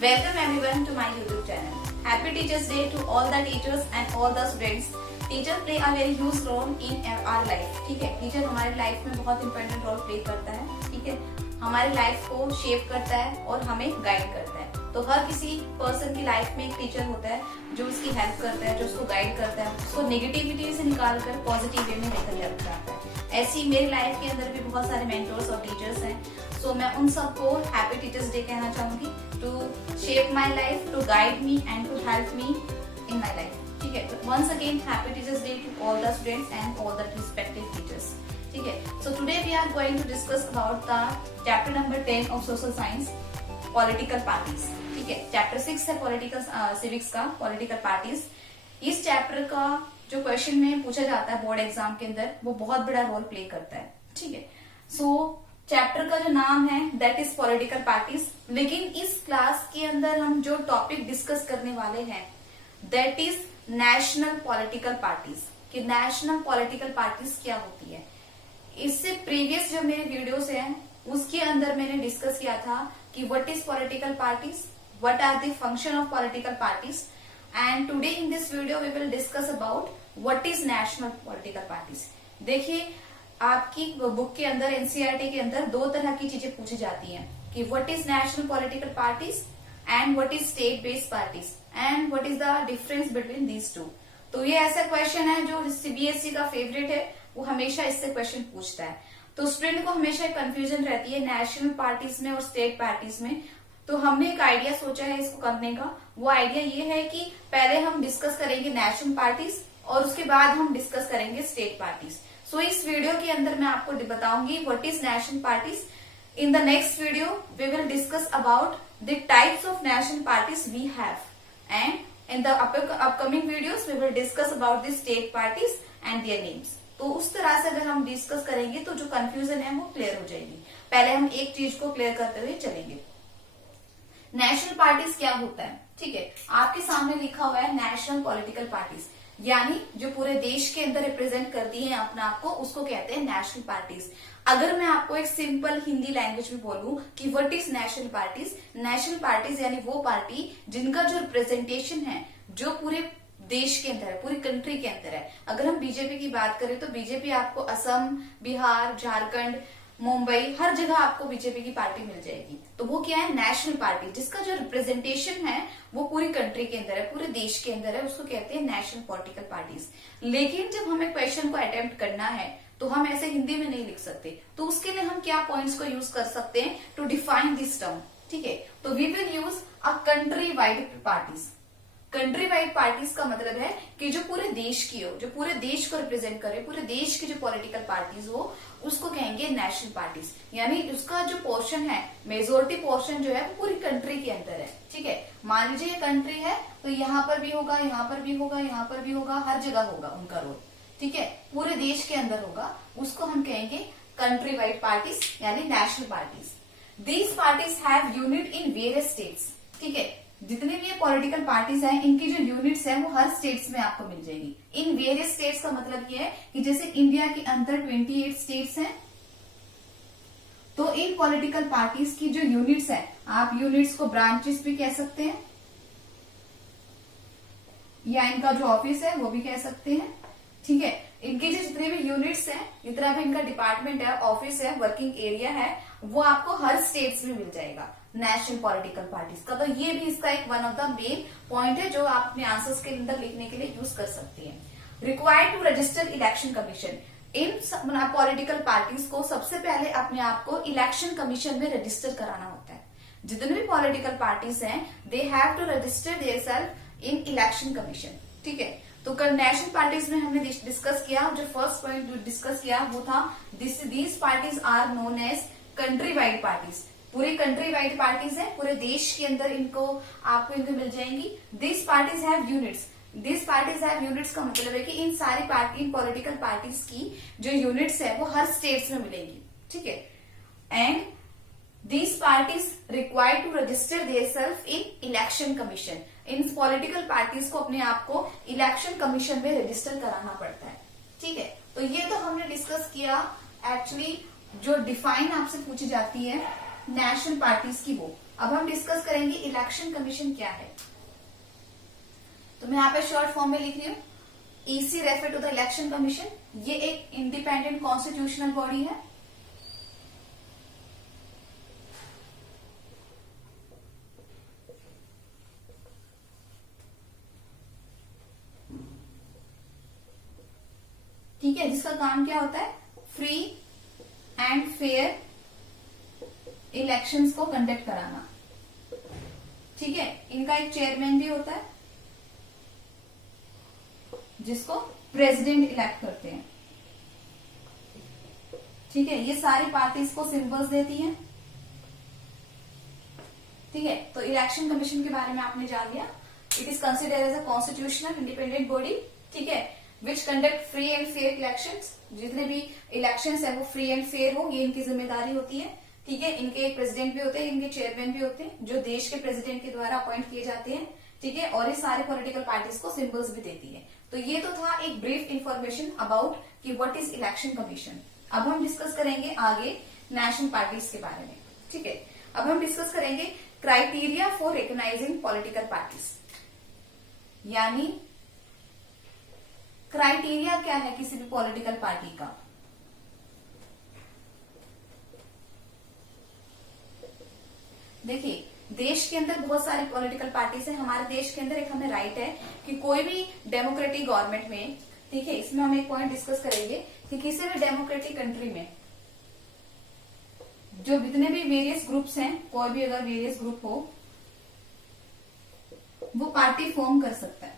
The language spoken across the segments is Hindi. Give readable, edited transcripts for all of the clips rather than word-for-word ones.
Welcome everyone to my YouTube channel. Happy Teachers Day to all the teachers and all the students. Teachers play a very huge role in our life. ठीक है, टीचर हमारे लाइफ में बहुत इंपॉर्टेंट रोल प्ले करता है. ठीक है, हमारे लाइफ को शेप करता है और हमें गाइड करता है. तो हर किसी पर्सन की लाइफ में एक टीचर होता है जो उसकी हेल्प करता है, जो उसको गाइड करता है, उसको नेगेटिविटी से निकाल कर पॉजिटिव वे में लेकर जाता है. ऐसी मेरी लाइफ के अंदर भी बहुत सारे मेंटर्स और टीचर्स हैं. सो मैं उन सबको हैप्पी टीचर्स डे कहना चाहूंगी. To shape my life, to guide me and to help me in my life. ठीक है, तो once again happy teachers day to all the students and all the respective teachers. ठीक है, so today we are going to discuss about the chapter number 10 of social science, political parties. ठीक है, चैप्टर 6 है पॉलिटिकल सिविक्स का, पॉलिटिकल पार्टीज. इस चैप्टर का जो क्वेश्चन में पूछा जाता है बोर्ड एग्जाम के अंदर, वो बहुत बड़ा रोल प्ले करता है. ठीक है, सो चैप्टर का जो नाम है दैट इज पॉलिटिकल पार्टीज. लेकिन इस क्लास के अंदर हम जो टॉपिक डिस्कस करने वाले हैं that is national political parties. कि नेशनल पॉलिटिकल पार्टीज क्या होती है. इससे प्रीवियस जो मेरे वीडियोस हैं उसके अंदर मैंने डिस्कस किया था कि what is political parties, what are the function of political parties. And today in this video we will discuss about what is national political parties. देखिए, आपकी बुक के अंदर एनसीईआरटी के अंदर दो तरह की चीजें पूछी जाती हैं कि what is national political parties and what is state based parties and what is the difference between these two. तो ये ऐसा क्वेश्चन है जो सीबीएसई का फेवरेट है, वो हमेशा इससे क्वेश्चन पूछता है. तो स्टूडेंट को हमेशा कंफ्यूजन रहती है नेशनल पार्टीज में और स्टेट पार्टीज में. तो हमने एक आइडिया सोचा है इसको करने का. वो आइडिया ये है कि पहले हम डिस्कस करेंगे नेशनल पार्टीज और उसके बाद हम डिस्कस करेंगे स्टेट पार्टीज. सो इस वीडियो के अंदर मैं आपको बताऊंगी what is national parties. In the next video we will discuss about the types of national parties we have and in the upcoming videos we will discuss about the state parties and their names. तो उस तरह से अगर हम डिस्कस करेंगे तो जो कंफ्यूजन है वो क्लियर हो जाएगी. पहले हम एक चीज को क्लियर करते हुए चलेंगे. नेशनल पार्टीज क्या होता है. ठीक है, आपके सामने लिखा हुआ है नेशनल पॉलिटिकल पार्टीज, यानी जो पूरे देश के अंदर रिप्रेजेंट करती है अपना आपको, उसको कहते हैं नेशनल पार्टीज. अगर मैं आपको एक सिंपल हिंदी लैंग्वेज में बोलूं कि what is national parties, national parties यानी वो पार्टी जिनका जो रिप्रेजेंटेशन है जो पूरे देश के अंदर है, पूरी कंट्री के अंदर है. अगर हम बीजेपी की बात करें तो बीजेपी आपको असम, बिहार, झारखंड, मुंबई, हर जगह आपको बीजेपी की पार्टी मिल जाएगी. तो वो क्या है, नेशनल पार्टी, जिसका जो रिप्रेजेंटेशन है वो पूरी कंट्री के अंदर है, पूरे देश के अंदर है, उसको कहते हैं नेशनल पॉलिटिकल पार्टीज. लेकिन जब हमें क्वेश्चन को अटेम्प्ट करना है तो हम ऐसे हिंदी में नहीं लिख सकते. तो उसके लिए हम क्या पॉइंट्स को यूज कर सकते हैं टू डिफाइन दिस टर्म. ठीक है, तो we will use a country wide parties. Country wide parties का मतलब है कि जो पूरे देश की हो, जो पूरे देश को रिप्रेजेंट करे, पूरे देश की जो पॉलिटिकल पार्टीज हो, उसको कहेंगे नेशनल पार्टीज. यानी उसका जो पोर्शन है, मेजोरिटी पोर्शन जो है वो पूरी कंट्री के अंदर है. ठीक है, मान लीजिए ये कंट्री है तो यहाँ पर भी होगा, यहाँ पर भी होगा, यहाँ पर भी होगा, हर जगह होगा उनका रोल. ठीक है, पूरे देश के अंदर होगा, उसको हम कहेंगे कंट्री वाइड पार्टीज यानी national parties. These parties have unit in various states. ठीक है, जितने भी ये पॉलिटिकल पार्टीज हैं इनकी जो यूनिट्स है वो हर स्टेट्स में आपको मिल जाएगी. इन वेरियस स्टेट्स का मतलब ये है कि जैसे इंडिया के अंदर 28 स्टेट्स हैं, तो इन पॉलिटिकल पार्टीज की जो यूनिट्स है, आप यूनिट्स को ब्रांचेस भी कह सकते हैं या इनका जो ऑफिस है वो भी कह सकते हैं. ठीक है, इनकी जो जितने भी यूनिट्स हैं, जितना भी इनका डिपार्टमेंट है, ऑफिस है, वर्किंग एरिया है, वो आपको हर स्टेट्स में मिल जाएगा नेशनल पॉलिटिकल पार्टीज का. तो ये भी इसका एक one of the main point है जो आप अपने आंसर्स के अंदर लिखने के लिए यूज कर सकती हैं. Required to register election commission. इन पॉलिटिकल पार्टीज को सबसे पहले अपने आप को इलेक्शन कमीशन में रजिस्टर कराना होता है. जितने भी पॉलिटिकल पार्टीज हैं they have to register theirself in election commission. ठीक है, तो कल नेशनल पार्टीज में हमने डिस्कस किया, जो फर्स्ट पॉइंट डिस्कस किया वो था these parties are known as country wide parties. पूरी कंट्री वाइड पार्टीज है, पूरे देश के अंदर आपको इनको मिल जाएंगी. This parties have units. This parties have units का मतलब है कि इन सारी पार्टी, इन पॉलिटिकल पार्टीज की जो यूनिट्स है वो हर स्टेट्स में मिलेंगी. ठीक है, and this parties required to register theirself in election commission. इन पॉलिटिकल पार्टीज को अपने आप को इलेक्शन कमीशन में रजिस्टर कराना पड़ता है. ठीक है, तो ये तो हमने डिस्कस किया. एक्चुअली जो डिफाइन आपसे पूछी जाती है नेशनल पार्टीज की, वो अब हम डिस्कस करेंगे इलेक्शन कमीशन क्या है। तो मैं यहाँ पे शॉर्ट फॉर्म में लिख रही हूँ, EC refer to the election commission. ये एक इंडिपेंडेंट कॉन्स्टिट्यूशनल बॉडी है। ठीक है, जिसका काम क्या होता है, फ्री एंड फेयर इलेक्शंस को कंडक्ट कराना। ठीक है, इनका एक चेयरमैन भी होता है जिसको प्रेसिडेंट इलेक्ट करते हैं। ठीक है, ये सारी पार्टीज को सिंबल्स देती हैं। ठीक है, तो इलेक्शन कमीशन के बारे में आपने जान लिया। It is considered as a constitutional independent body, ठीक है, which conduct free and fair elections. जितने भी इलेक्शंस है वो फ्री एंड फेयर हो, ये इनकी जिम्मेदारी होती है। ठीक है, इनके एक प्रेसिडेंट भी होते हैं, इनके चेयरमैन भी होते हैं, जो देश के प्रेसिडेंट के द्वारा अपॉइंट किए जाते हैं। ठीक है, और ये सारे पॉलिटिकल पार्टीज को सिंबल्स भी देती है। तो ये तो था एक ब्रीफ इंफॉर्मेशन अबाउट कि व्हाट इज इलेक्शन कमीशन। अब हम डिस्कस करेंगे आगे नेशनल पार्टीज के बारे में। ठीक है, अब हम डिस्कस करेंगे criteria for recognising political parties, यानी क्राइटेरिया क्या है किसी भी पॉलिटिकल पार्टी का। देखिए, देश के अंदर बहुत सारी पॉलिटिकल पार्टीज है। हमारे देश के अंदर एक हमें राइट है कि कोई भी डेमोक्रेटिक गवर्नमेंट में, ठीक है, इसमें हम एक पॉइंट डिस्कस करेंगे कि किसी भी डेमोक्रेटिक कंट्री में जो जितने भी वेरियस ग्रुप्स हैं, कोई भी अगर वेरियस ग्रुप हो वो पार्टी फॉर्म कर सकता है।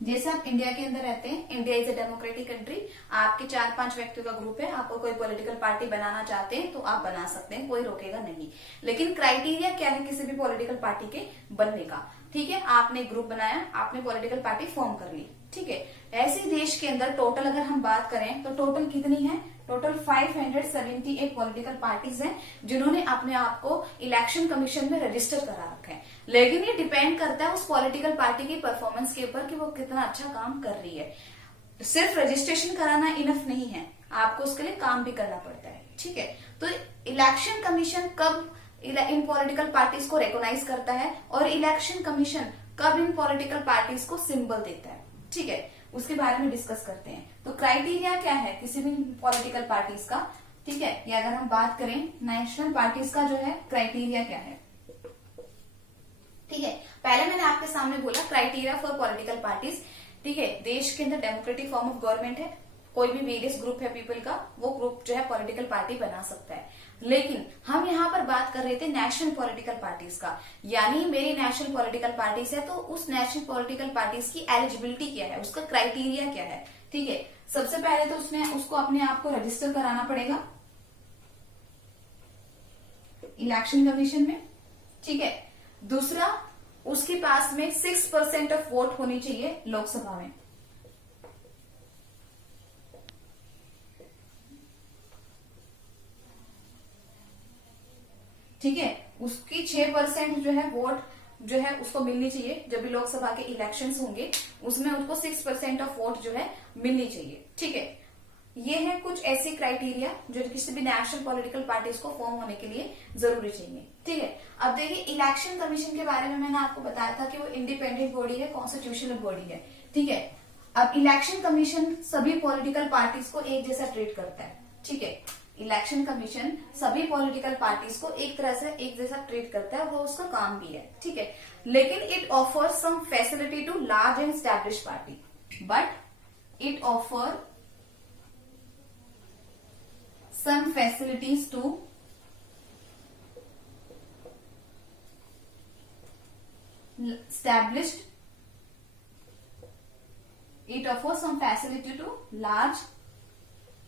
जैसे आप इंडिया के अंदर रहते हैं, India is a democratic country, आपके 4-5 व्यक्तियों का ग्रुप है, आपको कोई पॉलिटिकल पार्टी बनाना चाहते हैं तो आप बना सकते हैं, कोई रोकेगा नहीं। लेकिन क्राइटेरिया क्या है किसी भी पॉलिटिकल पार्टी के बनने का। ठीक है, आपने ग्रुप बनाया, आपने पॉलिटिकल पार्टी फॉर्म कर ली। ठीक है, ऐसे देश के अंदर टोटल अगर हम बात करें तो टोटल कितनी है, टोटल 578 पॉलिटिकल पार्टीज हैं जिन्होंने अपने आप को इलेक्शन कमीशन में रजिस्टर करा रखा है। लेकिन ये डिपेंड करता है उस पॉलिटिकल पार्टी की परफॉर्मेंस के ऊपर कि वो कितना अच्छा काम कर रही है। सिर्फ रजिस्ट्रेशन कराना इनफ नहीं है, आपको उसके लिए काम भी करना पड़ता है। ठीक है, तो इलेक्शन कमीशन कब इन पॉलिटिकल पार्टीज को रिकॉग्नाइज करता है और इलेक्शन कमीशन कब इन पॉलिटिकल पार्टीज को सिंबल देता है, ठीक है, उसके बारे में डिस्कस करते हैं। तो क्राइटेरिया क्या है किसी भी पॉलिटिकल पार्टीज का, ठीक है, या अगर हम बात करें नेशनल पार्टीज का जो है क्राइटेरिया क्या है। ठीक है, पहले मैंने आपके सामने बोला क्राइटेरिया फॉर पॉलिटिकल पार्टीज। ठीक है, देश के अंदर डेमोक्रेटिक फॉर्म ऑफ गवर्नमेंट है, कोई भी वेरियस ग्रुप है पीपल का, वो ग्रुप जो है पॉलिटिकल पार्टी बना सकता है। लेकिन हम यहाँ पर बात कर रहे थे नेशनल पॉलिटिकल पार्टीज का, यानी मेरी नेशनल पॉलिटिकल पार्टीज है तो उस नेशनल पॉलिटिकल पार्टीज की एलिजिबिलिटी क्या है, उसका क्राइटेरिया क्या है। ठीक है, सबसे पहले तो उसको अपने आप को रजिस्टर कराना पड़ेगा इलेक्शन कमीशन में। ठीक है, दूसरा उसके पास में 6% ऑफ वोट होनी चाहिए लोकसभा में। ठीक है, उसकी 6% जो है वोट जो है उसको मिलनी चाहिए। जब भी लोकसभा के इलेक्शंस होंगे उसमें उसको 6% ऑफ वोट जो है मिलनी चाहिए। ठीक है, ये है कुछ ऐसे क्राइटेरिया जो किसी भी नेशनल पॉलिटिकल पार्टीज को फॉर्म होने के लिए जरूरी चाहिए। ठीक है, अब देखिए इलेक्शन कमीशन के बारे में मैंने आपको बताया था कि वो इंडिपेंडेंट बॉडी है, कॉन्स्टिट्यूशनल बॉडी है। ठीक है, अब इलेक्शन कमीशन सभी पॉलिटिकल पार्टीज को एक जैसा ट्रीट करता है। ठीक है, इलेक्शन कमीशन सभी पॉलिटिकल पार्टीज को एक तरह से एक जैसा ट्रीट करता है, वो उसका काम भी है। ठीक है, लेकिन it offers some facility to large and establish party, but it offer some facilities to established, it offers some facility to large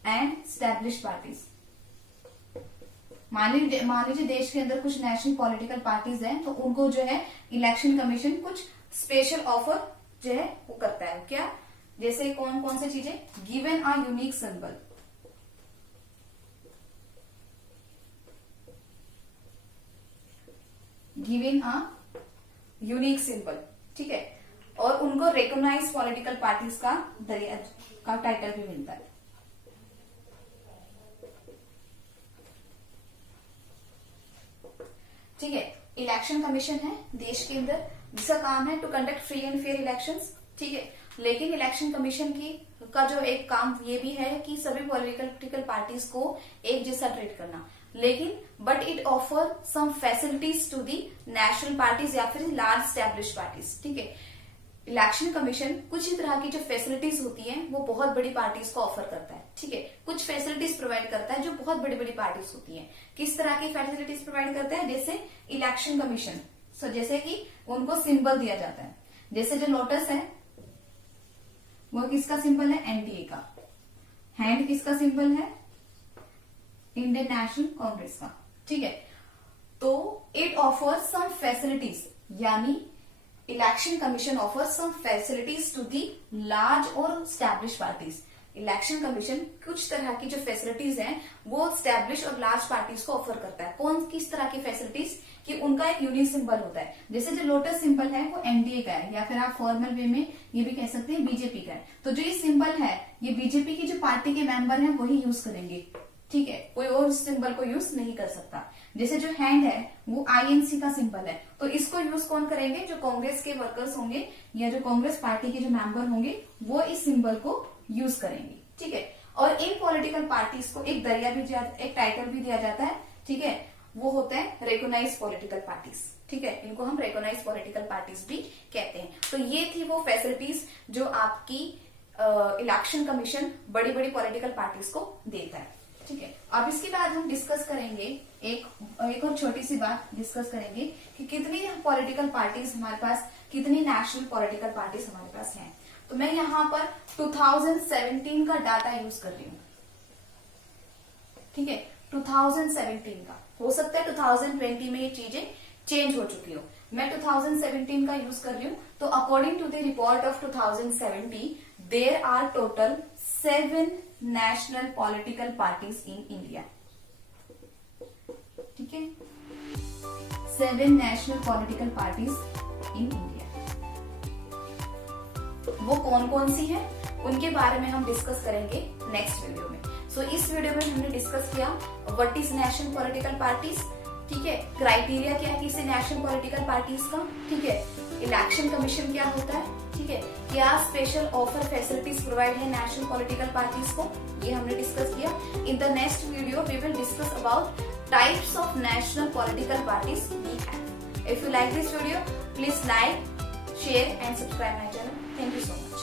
and established parties। मान लीजिए देश के अंदर कुछ नेशनल पॉलिटिकल पार्टीज हैं तो उनको जो है इलेक्शन कमीशन कुछ स्पेशल ऑफर जो है वो करता है। क्या, जैसे कौन कौन सी चीजें, given a unique symbol, giving a unique symbol. ठीक है, और उनको रिकॉग्नाइज पॉलिटिकल पार्टीज का टाइटल भी मिलता है। ठीक है। इलेक्शन कमीशन है देश के अंदर, जिसका काम है to conduct free and fair elections, ठीक है। लेकिन इलेक्शन कमीशन का जो एक काम ये भी है कि सभी पॉलिटिकल पार्टीज को एक जैसा ट्रीट करना, लेकिन but it offer some facilities to the national parties या फिर लार्ज स्टैब्लिश पार्टीज, ठीक है। इलेक्शन कमीशन कुछ ही तरह की जो फैसिलिटीज होती हैं वो बहुत बड़ी पार्टीज को ऑफर करता है, ठीक है। कुछ फैसिलिटीज प्रोवाइड करता है जो बहुत बड़ी बड़ी पार्टीज होती हैं। किस तरह की फैसिलिटीज प्रोवाइड करता है? जैसे इलेक्शन कमीशन, जैसे कि उनको सिंबल दिया जाता है, जैसे जो लोटस है वो किसका सिंबल है? एनडीए का। हैंड किसका सिंबल है? इंडियन नेशनल कांग्रेस का, ठीक है। तो इट ऑफर्स सम फैसिलिटीज, यानी election commission offers some facilities to the large और स्टैब्लिश पार्टीज। इलेक्शन कमीशन कुछ तरह की जो फैसिलिटीज हैं वो स्टैब्लिश और लार्ज पार्टीज को ऑफर करता है। कौन किस तरह की फैसिलिटीज? कि उनका एक यूनिक सिंबल होता है, जैसे जो लोटस सिंबल है वो एनडीए का है, या फिर आप फॉर्मल वे में ये भी कह सकते हैं बीजेपी का है। तो जो ये सिंबल है ये बीजेपी की जो पार्टी के मेंबर हैं वही यूज करेंगे, ठीक है। कोई और सिंबल को यूज नहीं कर सकता। जैसे जो हैंड है वो आईएनसी का सिंबल है, तो इसको यूज कौन करेंगे? जो कांग्रेस के वर्कर्स होंगे या जो कांग्रेस पार्टी के जो मेंबर होंगे वो इस सिंबल को यूज करेंगे, ठीक है। और इन पॉलिटिकल पार्टीज को एक एक टाइटल भी दिया जाता है, ठीक है। वो होता है रिकॉग्नाइज्ड पॉलिटिकल पार्टीज, ठीक है। इनको हम रिकॉग्नाइज्ड पॉलिटिकल पार्टीज भी कहते हैं। तो ये थी वो फैसिलिटीज जो आपकी इलेक्शन कमीशन बड़ी बड़ी पॉलिटिकल पार्टीज को देता है, ठीक है। अब इसके बाद हम डिस्कस करेंगे एक और छोटी सी बात डिस्कस करेंगे कि कितनी पॉलिटिकल पार्टीज हमारे पास, कितनी नेशनल पॉलिटिकल पार्टीज हमारे पास हैं। तो मैं यहाँ पर 2017 का डाटा यूज कर रही हूँ, ठीक है। 2017 का, हो सकता है 2020 में ये चीजें चेंज हो चुकी हो। मैं 2017 का यूज कर रही हूँ। तो according to the report of 2017 there are total 7 national political parties in India, ठीक है। 7 national political parties in India. वो कौन कौन सी है उनके बारे में हम डिस्कस करेंगे नेक्स्ट वीडियो में। सो इस वीडियो में हमने डिस्कस किया what is national political parties, ठीक है। क्राइटेरिया क्या है किसी नेशनल पॉलिटिकल पार्टीज का, ठीक है। इलेक्शन कमीशन क्या होता है, ठीक है। क्या स्पेशल ऑफर फैसिलिटीज प्रोवाइड है नेशनल पॉलिटिकल पार्टीज को, ये हमने डिस्कस किया। In the next video we will discuss about types of national political parties we have. If you like this video please like, share and subscribe my channel. Thank you so much.